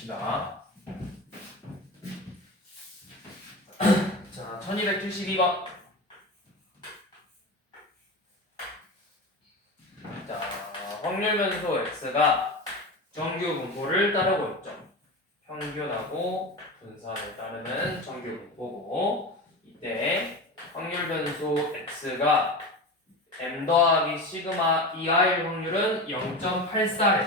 봅시다. 자, 1272번. 자, 확률 변수 x가 정규 분포를 따르고 있죠. 평균하고 분산을 따르는 정규 분포고, 이때 확률 변수 x가 m 더하기 시그마 EI일 확률은 0.84래.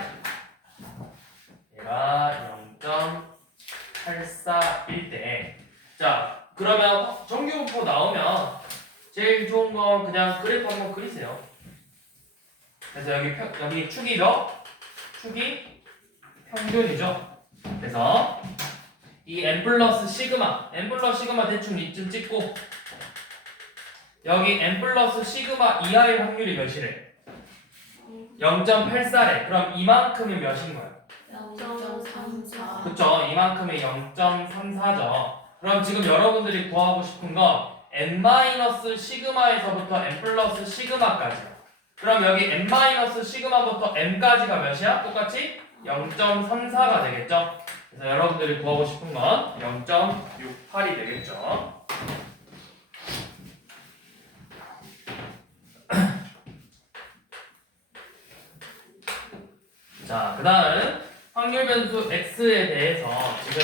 얘가 0.84일 때, 자, 그러면 정규 분포 나오면 제일 좋은 건 그냥 그래프 한번 그리세요. 그래서 여기 축이죠? 축이 평균이죠? 그래서 이 n 플러스 시그마 대충 이쯤 찍고, 여기 n 플러스 시그마 이하의 확률이 몇이래? 0.84래. 그럼 이만큼이 몇인 거야? 0.34. 그쵸? 이만큼이 0.34죠. 그럼 지금 여러분들이 구하고 싶은 거 n 마이너스 시그마에서부터 n 플러스 시그마까지. 그럼 여기 n 마이너스 시그마부터 n까지가 몇이야? 똑같이 0.34가 되겠죠? 그래서 여러분들이 구하고 싶은 건 0.68이 되겠죠? 자, 그 다음 확률 변수 x에 대해서 지금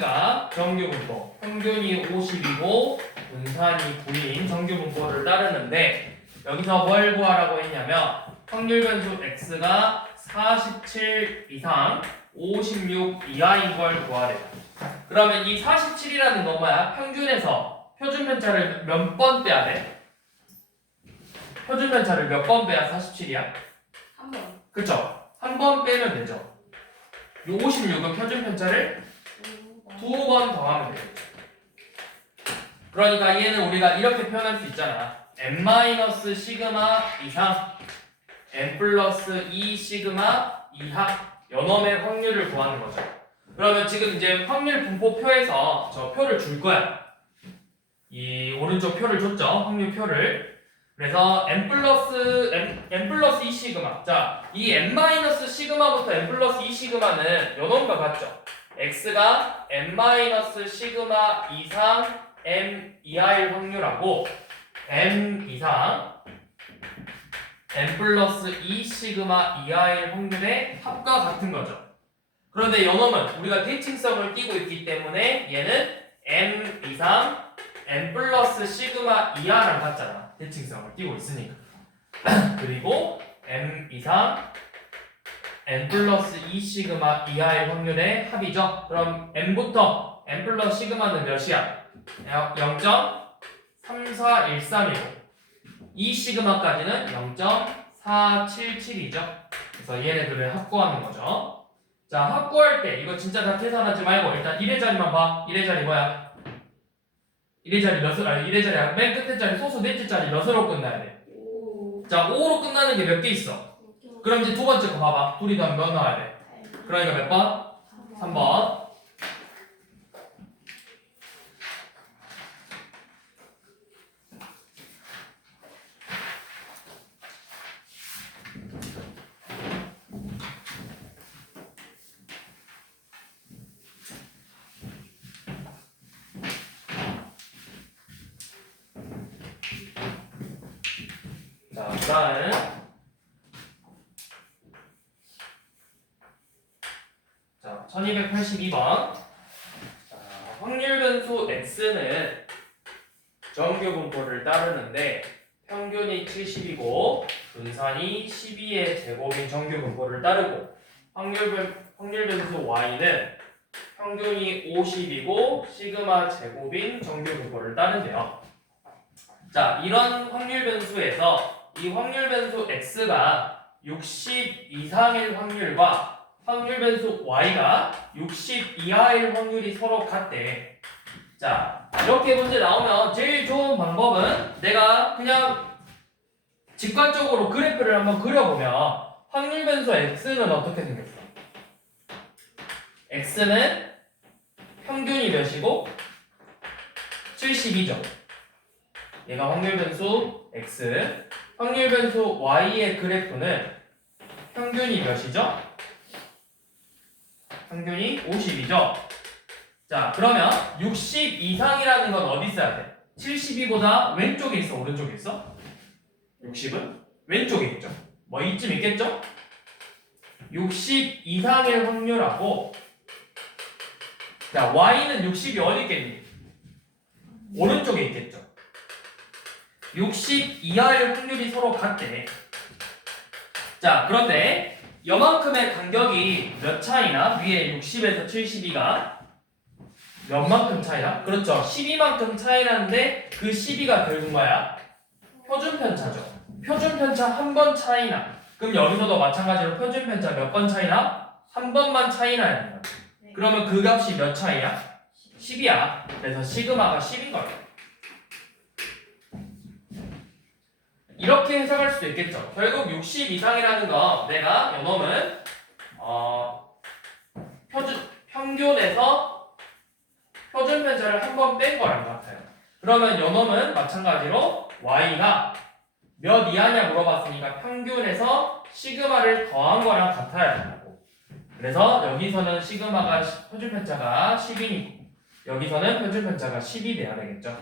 x가 정규 분포, 평균이 50이고 분산이 9인 정규 분포를 따르는데, 여기서 뭘 구하라고 했냐면 확률 변수 x가 47 이상 56 이하인 걸 구하래요. 그러면 이 47이라는 건 뭐야? 평균에서 표준 편차를 몇 번 빼야 돼? 표준 편차를 몇 번 빼야 47이야? 한 번. 그쵸? 한 번 빼면 되죠. 이 56은 표준 편차를 두 번 더하면 되겠죠. 그러니까 얘는 우리가 이렇게 표현할 수 있잖아. n 마이너스 시그마 이상 n 플러스 2 시그마 이하 요놈의 확률을 구하는 거죠. 그러면 지금 이제 확률 분포표에서 저 표를 줄 거야. 이 오른쪽 표를 줬죠. 확률 표를. 그래서 n 플러스 2 시그마. 자, 이 n 마이너스 시그마부터 n 플러스 2 시그마는 요놈과 같죠. x가 n 마이너스 시그마 이상 m 이하일 확률하고 m 이상 n 플러스 2 시그마 이하일 확률의 합과 같은 거죠. 그런데 요놈은 우리가 대칭성을 띄고 있기 때문에 얘는 m 이상 n 플러스 시그마 이하랑 같잖아. 대칭성을 띄고 있으니까. 그리고 m 이상 n 플러스 2 시그마 이하의 확률의 합이죠. 그럼 m부터 n 플러스 시그마는 몇이야? 0.3413이고 2 시그마까지는 0.477이죠. 그래서 얘네들을 합구하는 거죠. 자, 합구할 때 이거 진짜 다 계산하지 말고 일단 1의 자리만 봐. 1의 자리 뭐야? 1의 자리 몇으로, 1의 자리 맨 끝에 자리 소수 넷째 자리 몇으로 끝나야 돼? 자, 5로 끝나는 게 몇 개 있어? 그럼 이제 두 번째 거 봐봐. 둘이 더하면 몇 나와야 돼? 그러니까 몇 번? 3번. 자, 그 다음 자, 1282번. 자, 확률 변수 x는 정규 분포를 따르는데 평균이 70이고 분산이 12의 제곱인 정규 분포를 따르고, 확률 변수 y는 평균이 50이고 시그마 제곱인 정규 분포를 따른대요. 자, 이런 확률 변수에서 이 확률 변수 x가 60 이상일 확률과 확률 변수 y가 60 이하일 확률이 서로 같대. 자, 이렇게 문제 나오면 제일 좋은 방법은 내가 그냥 직관적으로 그래프를 한번 그려보면 확률 변수 x는 어떻게 생겼어? x는 평균이 몇이고 70이죠. 얘가 확률 변수 x. 확률 변수 y의 그래프는 평균이 몇이죠? 평균이 50이죠. 자, 그러면 60 이상이라는 건 어디 있어야 돼? 72보다 왼쪽에 있어, 오른쪽에 있어? 60은 왼쪽에 있죠. 뭐 이쯤 있겠죠? 60 이상의 확률하고, 자, y는 60이 어디 있겠니? 오른쪽에 있겠죠. 60 이하의 확률이 서로 같대. 자, 그런데 요만큼의 간격이 몇 차이나? 위에 60에서 72가 몇 만큼 차이나? 그렇죠. 12만큼 차이 나는데 그 12가 결국 뭐야? 표준편차죠. 표준편차 한 번 차이나. 그럼 여기서도 마찬가지로 표준편차 몇 번 차이나? 한 번만 차이나 하는 거야. 네. 그러면 그 값이 몇 차이야? 10이야. 그래서 시그마가 10인 거야. 이렇게 해석할 수도 있겠죠. 결국 60 이상이라는 거 내가 요놈은 평균에서 표준편차를 한 번 뺀 거란 것 같아요. 그러면 요놈은 마찬가지로 y가 몇 이하냐 물어봤으니까 평균에서 시그마를 더한 거랑 같아야 된다고. 그래서 여기서는 시그마가 표준편차가 10이니까 여기서는 표준편차가 10이 돼야 되겠죠.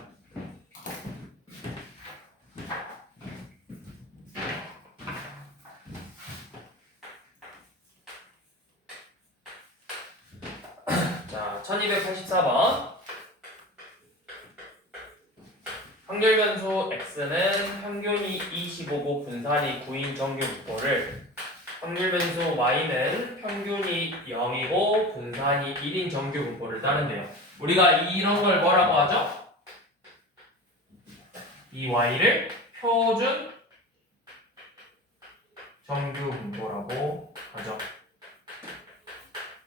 자, 1284번. 확률변수 x는 평균이 25고 분산이 9인 정규 분포를, 확률변수 y는 평균이 0이고 분산이 1인 정규 분포를 따른대요. 우리가 이런 걸 뭐라고 하죠? 이 y를 표준 정규 분포라고 하죠.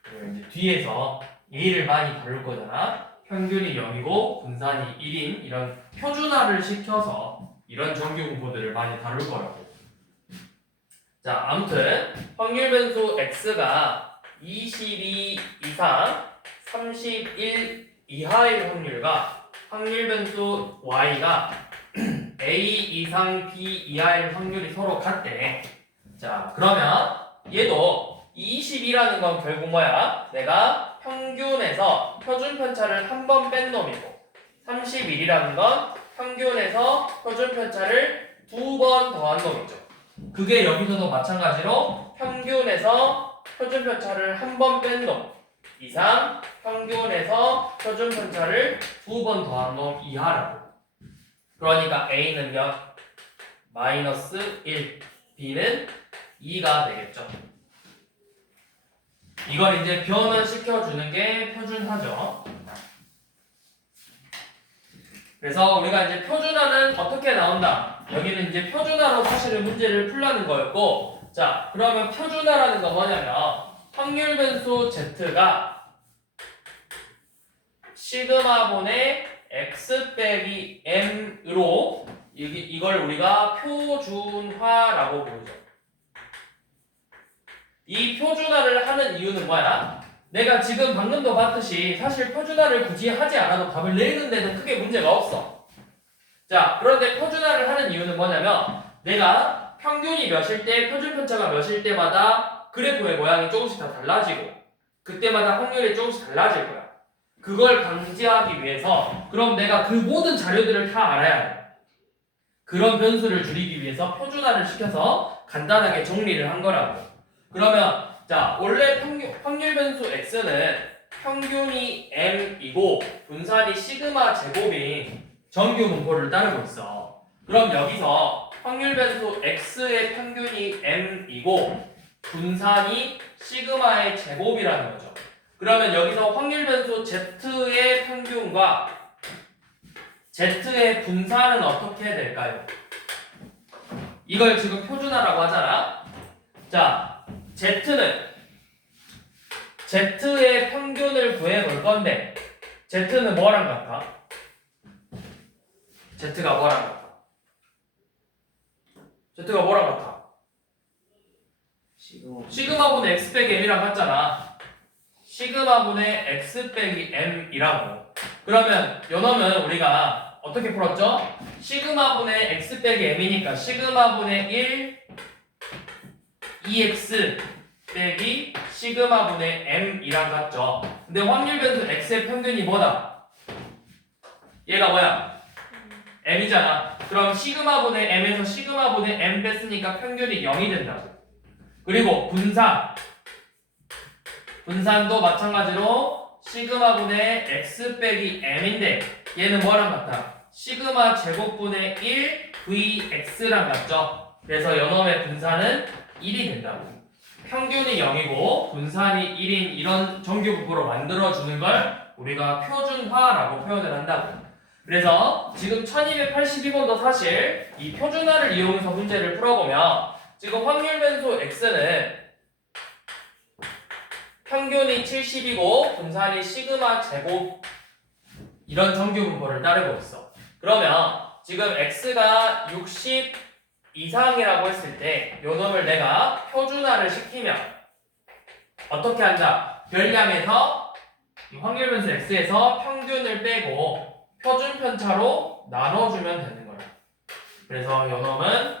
그리고 이제 뒤에서 얘를 많이 다룰 거잖아. 평균이 0이고 분산이 1인 이런 표준화를 시켜서 이런 정규 분포들을 많이 다룰 거라고. 자, 아무튼 확률 변수 x가 22 이상 31 이하의 확률과 확률 변수 y가 a 이상 b 이하의 확률이 서로 같대. 자, 그러면 얘도 20이라는 건 결국 뭐야? 내가 평균에서 표준편차를 한 번 뺀 놈이고, 31이라는 건 평균에서 표준편차를 두 번 더한 놈이죠. 그게 여기서도 마찬가지로 평균에서 표준편차를 한 번 뺀 놈 이상 평균에서 표준편차를 두 번 더한 놈 이하라고. 그러니까 a는 몇? 마이너스 1, b는 2가 되겠죠. 이걸 이제 변환시켜주는 게 표준화죠. 그래서 우리가 이제 표준화는 어떻게 나온다? 여기는 이제 표준화로 사실은 문제를 풀라는 거였고, 자, 그러면 표준화라는 건 뭐냐면 확률 변수 z가 시그마분의 x 빼기 m으로 이걸 우리가 표준화라고 부르죠. 이 표준화를 하는 이유는 뭐야? 내가 지금 방금도 봤듯이 사실 표준화를 굳이 하지 않아도 답을 내는 데는 크게 문제가 없어. 자, 그런데 표준화를 하는 이유는 뭐냐면 내가 평균이 몇일 때, 표준편차가 몇일 때마다 그래프의 모양이 조금씩 다 달라지고 그때마다 확률이 조금씩 달라질 거야. 그걸 방지하기 위해서 그럼 내가 그 모든 자료들을 다 알아야 돼. 그런 변수를 줄이기 위해서 표준화를 시켜서 간단하게 정리를 한 거라고. 그러면 자, 원래 확률 변수 x는 평균이 m이고 분산이 시그마 제곱인 정규 분포를 따르고 있어. 그럼 여기서 확률 변수 x의 평균이 m이고 분산이 시그마의 제곱이라는 거죠. 그러면 여기서 확률 변수 z의 평균과 z의 분산은 어떻게 될까요? 이걸 지금 표준화라고 하잖아. 자, Z의 평균을 구해볼 건데 Z는 뭐랑 같아? Z가 뭐랑 같아? Z가 뭐랑 같아? 시그마분의 x 빼기 m이랑 같잖아. 시그마분의 x 빼기 m이라고. 그러면 요놈은 우리가 어떻게 풀었죠? 시그마분의 x 빼기 m이니까 시그마분의 1 2x 빼기 시그마분의 m이랑 같죠. 근데 확률 변수 x의 평균이 뭐다? 얘가 뭐야? m이잖아. 그럼 시그마분의 m에서 시그마분의 m 뺐으니까 평균이 0이 된다고. 그리고 분산도 마찬가지로 시그마분의 x 빼기 m인데 얘는 뭐랑 같아? 시그마 제곱분의 1 vx랑 같죠? 그래서 요놈의 분산은 1이 된다고. 평균이 0이고 분산이 1인 이런 정규분포로 만들어주는 걸 우리가 표준화라고 표현을 한다고. 그래서 지금 1282번도 사실 이 표준화를 이용해서 문제를 풀어보면 지금 확률 변수 x는 평균이 70이고 분산이 시그마 제곱 이런 정규분포를 따르고 있어. 그러면 지금 x가 60 이상이라고 했을 때 요 놈을 내가 표준화를 시키면 어떻게 한다? 별량에서 이 확률 변수 x에서 평균을 빼고 표준 편차로 나눠주면 되는 거야. 그래서 요 놈은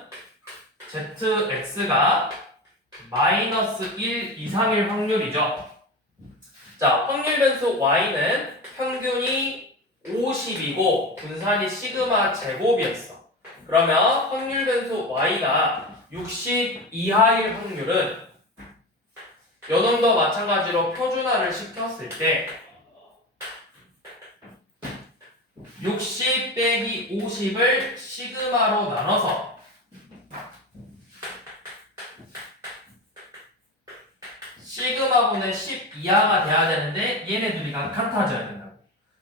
zx가 마이너스 1 이상일 확률이죠. 자, 확률 변수 y는 평균이 50이고 분산이 시그마 제곱이었어. 그러면 확률 변수 y가 60 이하일 확률은 요놈도 마찬가지로 표준화를 시켰을 때 60 빼기 50을 시그마로 나눠서 시그마분의 10 이하가 돼야 되는데 얘네 둘이 같아져야 된다고.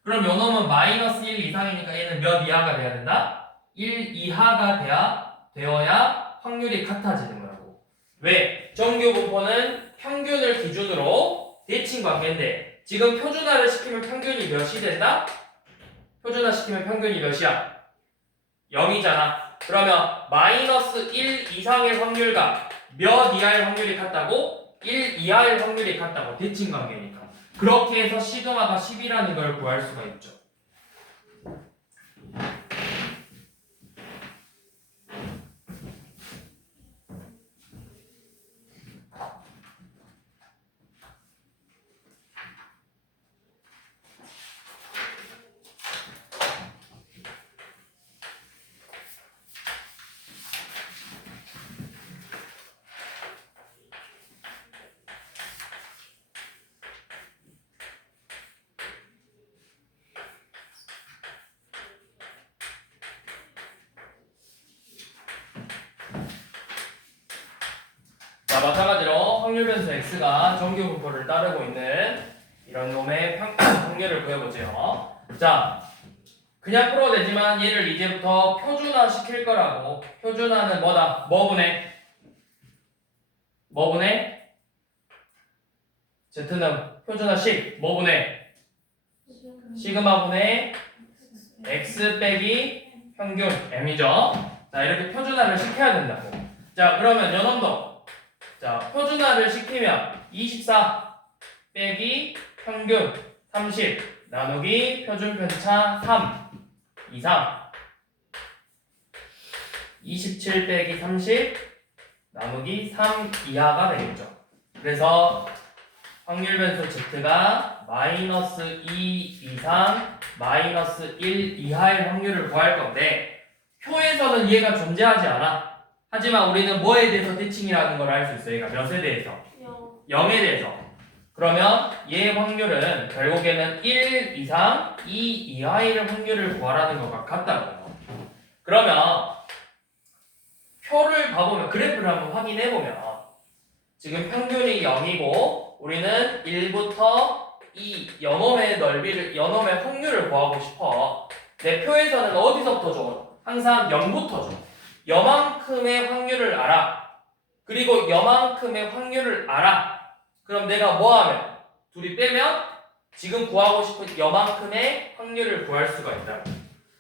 그럼 요놈은 마이너스 1 이상이니까 얘는 몇 이하가 돼야 된다? 1 이하가 되어야 확률이 같아지는 거라고. 왜? 정규분포는 평균을 기준으로 대칭 관계인데 지금 표준화를 시키면 평균이 몇이 된다? 표준화 시키면 평균이 몇이야? 0이잖아. 그러면 마이너스 1 이상의 확률과 몇 이하의 확률이 같다고? 1 이하의 확률이 같다고. 대칭 관계니까. 그렇게 해서 시그마가 10이라는 걸 구할 수가 있죠. 자, 마찬가지로 확률 변수 x가 정규분포를 따르고 있는 이런 놈의 확률을 구해보죠. 자, 그냥 풀어도 되지만 얘를 이제부터 표준화 시킬 거라고. 표준화는 뭐다? 뭐분의? z는 표준화식 뭐분의? 시그마분의 x 빼기 평균 m이죠. 자, 이렇게 표준화를 시켜야 된다고. 자, 그러면 요놈도 자, 표준화를 시키면 24 빼기 평균 30 나누기 표준 편차 3 이상 27 빼기 30 나누기 3 이하가 되겠죠. 그래서 확률 변수 z가 마이너스 2 이상 마이너스 1 이하의 확률을 구할 건데 표에서는 얘가 존재하지 않아. 하지만 우리는 뭐에 대해서 대칭이라는 걸 알 수 있어. 얘가 몇에 대해서? 0에 대해서. 그러면 얘의 확률은 결국에는 1 이상 2 이하의 확률을 구하라는 것과 같다고요. 그러면 표를 봐보면 그래프를 한번 확인해보면 지금 평균이 0이고 우리는 1부터 2 연놈의 넓이를 연놈의 확률을 구하고 싶어. 내 표에서는 어디서부터 줘? 항상 0부터 줘. 여만큼의 확률을 알아. 그리고 여만큼의 확률을 알아. 그럼 내가 뭐하면? 둘이 빼면 지금 구하고 싶은 여만큼의 확률을 구할 수가 있다.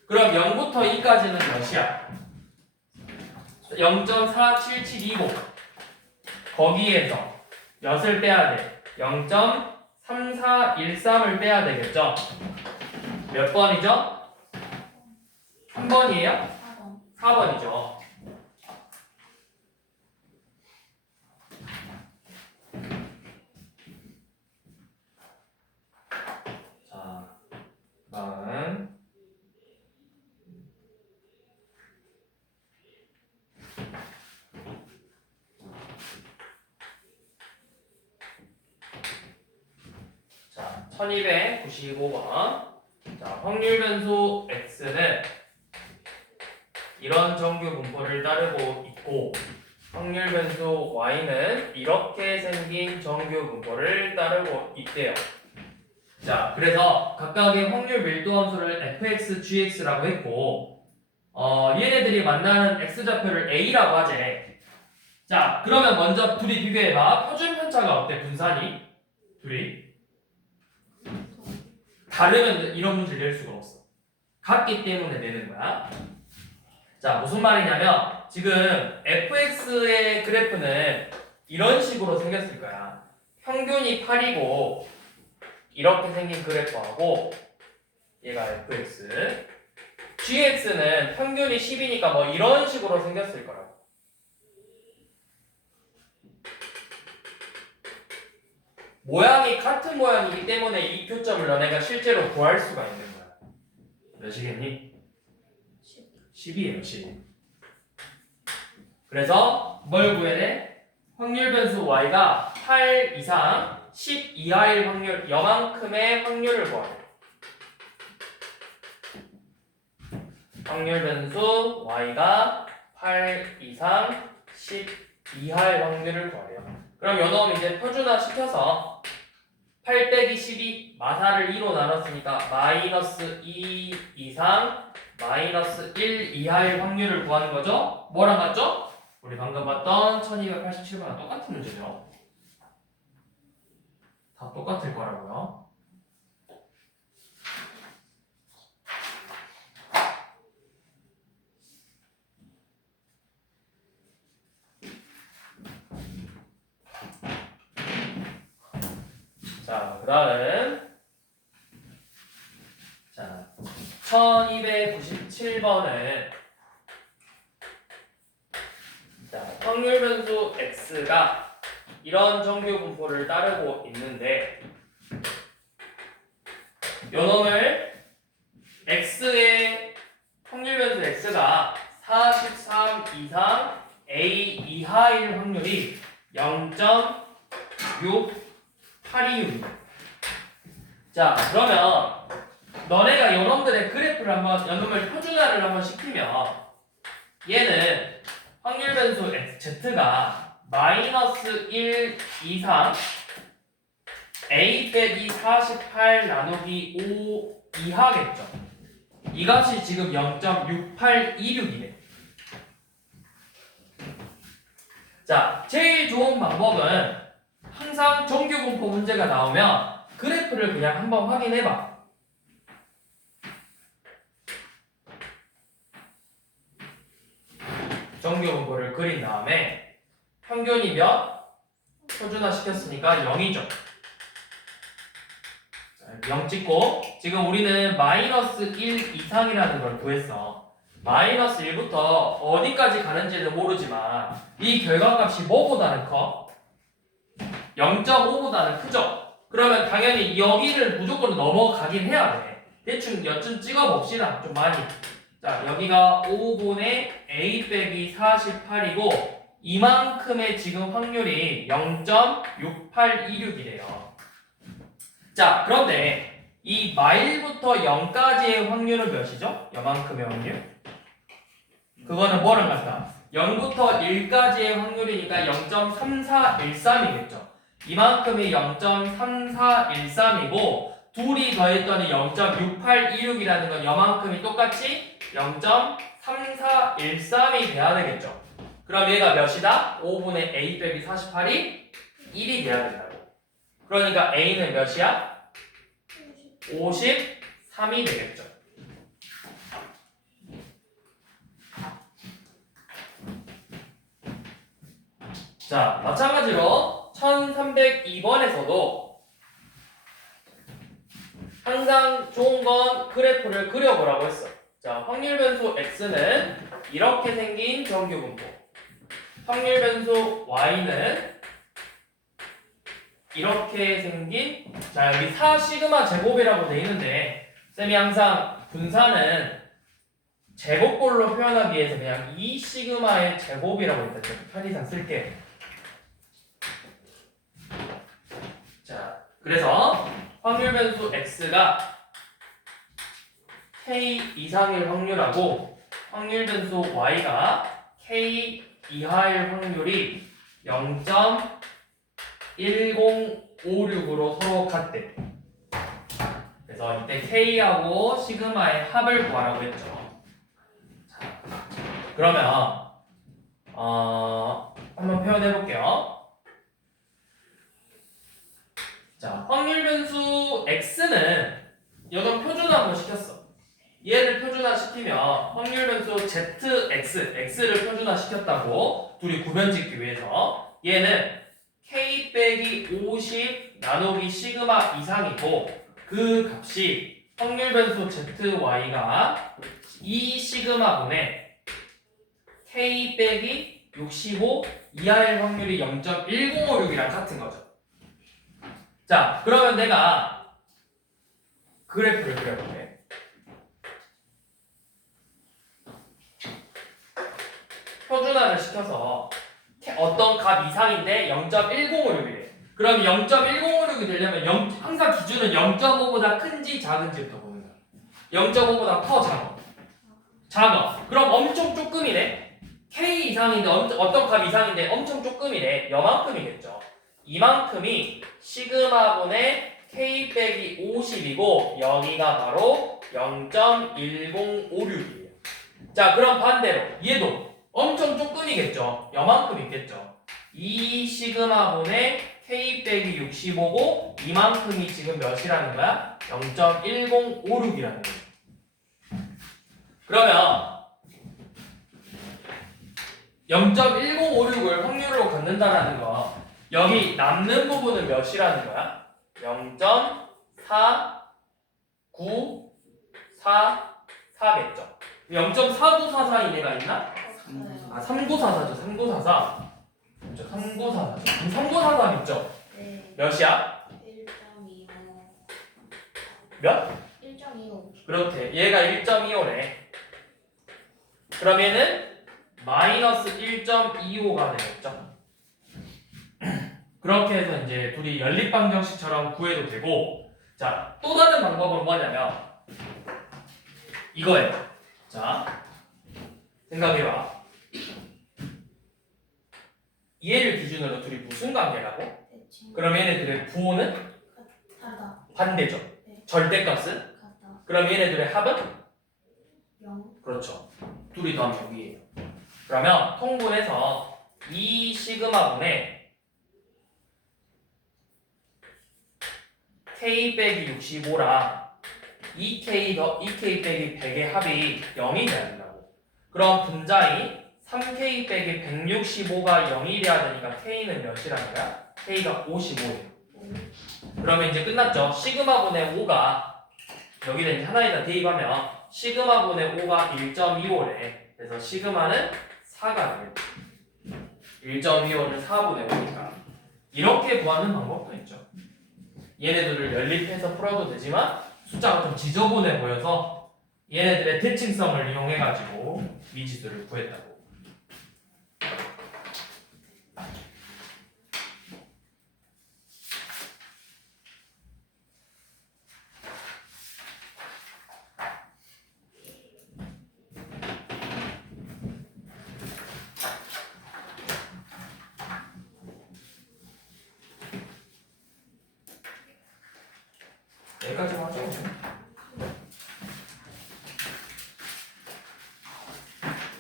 그럼 0부터 2까지는 몇이야? 0.47725. 거기에서 몇을 빼야 돼? 0.3413을 빼야 되겠죠? 몇 번이죠? 3번이에요? 4번이죠. 1295번. 자, 확률 변수 x는 이런 정규 분포를 따르고 있고 확률 변수 y는 이렇게 생긴 정규 분포를 따르고 있대요. 자, 그래서 각각의 확률 밀도 함수를 fx, gx라고 했고 얘네들이 만나는 x좌표를 a라고 하재. 자, 그러면 먼저 둘이 비교해봐. 표준 편차가 어때? 분산이? 둘이? 다르면 이런 문제를 낼 수가 없어. 같기 때문에 내는 거야. 자, 무슨 말이냐면 지금 fx의 그래프는 이런 식으로 생겼을 거야. 평균이 8이고 이렇게 생긴 그래프하고 얘가 fx, gx는 평균이 10이니까 뭐 이런 식으로 생겼을 거라고. 모양이 같은 모양이기 때문에 이 교점을 너네가 실제로 구할 수가 있는 거야. 몇이겠니? 10이에요, 10. 그래서 뭘 구해야 돼? 확률 변수 y가 8 이상 10 이하일 확률, 여만큼의 확률을 구하래. 확률 변수 y가 8 이상 10 이하일 확률을 구하래요. 그럼 요 놈 이제 표준화 시켜서 8 빼기 12 마사를 2로 나눴으니까 마이너스 2 이상 마이너스 1 이하일 확률을 구하는 거죠? 뭐랑 같죠? 우리 방금 봤던 1287번랑 똑같은 문제죠. 다 똑같을 거라고요. 자, 그 다음 자 1297번은 자, 확률 변수 x가 이런 정규 분포를 따르고 있는데 요 놈을 x의 확률 변수 x가 43 이상 a 이하일 확률이 0.686. 자, 그러면 너네가 요놈들의 그래프를 한번 요놈을 표준화를 한번 시키면 얘는 확률 변수 z가 마이너스 1 이상 a 빼기 48 나누기 5 이하겠죠. 이 값이 지금 0.6826이네. 자, 제일 좋은 방법은 항상 정규 분포 문제가 나오면 그래프를 그냥 한번 확인해봐. 정규 분포를 그린 다음에 평균이 몇? 표준화 시켰으니까 0이죠. 0 찍고 지금 우리는 마이너스 1 이상이라는 걸 구했어. 마이너스 1부터 어디까지 가는지는 모르지만 이 결과값이 뭐보다는 커? 0.5보다는 크죠? 그러면 당연히 여기를 무조건 넘어가긴 해야 돼. 대충 여쯤 찍어봅시다. 좀 많이. 자, 여기가 5분의 a 빼기 48이고 이만큼의 지금 확률이 0.6826이래요. 자, 그런데 이 마일부터 0까지의 확률은 몇이죠? 요만큼의 확률? 그거는 뭐랑 같아? 0부터 1까지의 확률이니까 0.3413이겠죠. 이만큼이 0.3413이고 둘이 더했더니 0.6826이라는 건 요만큼이 똑같이 0.3413이 돼야 되겠죠. 그럼 얘가 몇이다? 5분의 a 빼기 48이 1이 돼야 된다고. 그러니까 a는 몇이야? 53이 되겠죠. 자, 마찬가지로 1302번에서도 항상 좋은 건 그래프를 그려보라고 했어. 자, 확률 변수 x는 이렇게 생긴 정규 분포, 확률 변수 y는 이렇게 생긴, 자, 여기 4 시그마 제곱이라고 돼 있는데 쌤이 항상 분산은 제곱꼴로 표현하기 위해서 그냥 2 시그마의 제곱이라고 일단 좀 편의상 쓸게요. 자, 그래서 확률 변수 x가 k 이상일 확률하고 확률 변수 y가 k 이하일 확률이 0.1056으로 서로 같대. 그래서 이때 k하고 시그마의 합을 구하라고 했죠. 자, 그러면 한번 표현해 볼게요. 자, 확률 변수 x는 여기 표준화를 시켰어. 얘를 표준화시키면 확률 변수 x를 표준화시켰다고 둘이 구별짓기 위해서 얘는 k 빼기 50 나누기 시그마 이상이고 그 값이 확률 변수 zy가 2 시그마분의 k 빼기 65 이하일 확률이 0.1056이랑 같은 거죠. 자, 그러면 내가 그래프를 그려볼게. 표준화를 시켜서 어떤 값 이상인데 0.1056이래. 그럼 0.1056이 되려면 항상 기준은 0.5보다 큰지 작은지부터 보는 거야. 0.5보다 커 작아. 작아. 그럼 엄청 조금이래. K 이상인데 어떤 값 이상인데 엄청 조금이래. 이만큼이겠죠. 이만큼이 시그마분의 K 빼기 50이고 여기가 바로 0.1056이에요. 자, 그럼 반대로 얘도 엄청 조금이겠죠. 요만큼 있겠죠. 2 시그마분의 K 빼기 65고 이만큼이 지금 몇이라는 거야? 0.1056이라는 거야. 그러면 0.1056을 확률로 갖는다라는 거 여기 남는 부분은 몇이라는 거야? 0.4944겠죠. 0.4944 이내가 있나? 아, 3944죠. 3944. 3944. 3944 있죠? 네. 몇이야? 1.25. 몇? 1.25. 그렇대. 얘가 1.25래. 그럼 얘는 마이너스 1.25가 되겠죠? 그렇게 해서 이제 둘이 연립방정식처럼 구해도 되고, 자, 또 다른 방법은 뭐냐면 이거예요. 자, 생각해봐. 얘를 기준으로 둘이 무슨 관계라고? 대칭. 그럼 얘네들의 부호는 같다. 반대죠. 네. 절대값은? 같다. 그럼 얘네들의 합은? 0. 그렇죠. 둘이 더하면 0이에요. 그러면 통분해서 2 시그마분의 k 빼기 65랑 2k 빼기 100의 합이 0이 돼야 된다고. 그럼 분자이 3k 빼기 165가 0이 돼야 되니까 k는 몇이라는 거야? k가 55예요. 그러면 이제 끝났죠. 시그마분의 5가 여기다 이제 하나에다 대입하면 시그마분의 5가 1.25래. 그래서 시그마는 4가 되겠죠. 1.25는 4분의 5니까. 이렇게 구하는 방법도 있죠. 얘네들을 연립해서 풀어도 되지만 숫자가 좀 지저분해 보여서 얘네들의 대칭성을 이용해가지고 미지수를 구했다고. 여기까지 하죠.